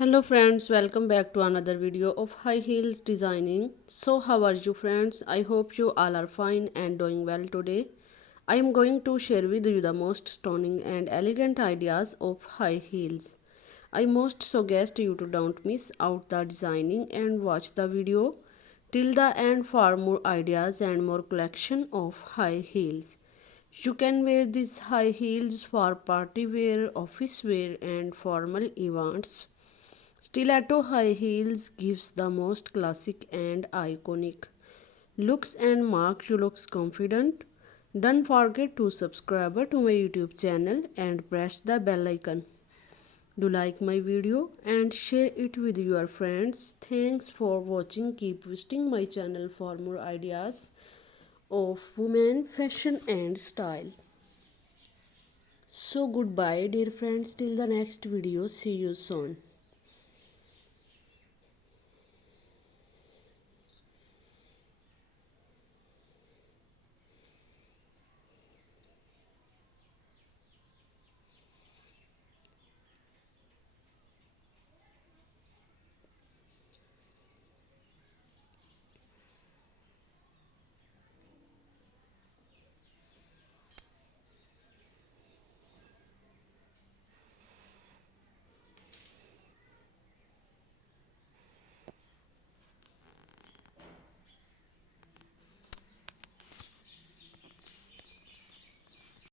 Hello friends, welcome back to another video of high heels designing. So how are you friends? I hope you all are fine and doing well today. I am going to share with you the most stunning and elegant ideas of high heels. I most suggest you to don't miss out the designing and watch the video till the end for more ideas and more collection of high heels. You can wear these high heels for party wear, office wear and formal events. Stiletto high heels gives the most classic and iconic looks and mark you looks confident. Don't forget to subscribe to my YouTube channel and press the bell icon. Do like my video and share it with your friends. Thanks for watching. Keep visiting my channel for more ideas of women fashion and style. So goodbye dear friends till the next video. See you soon.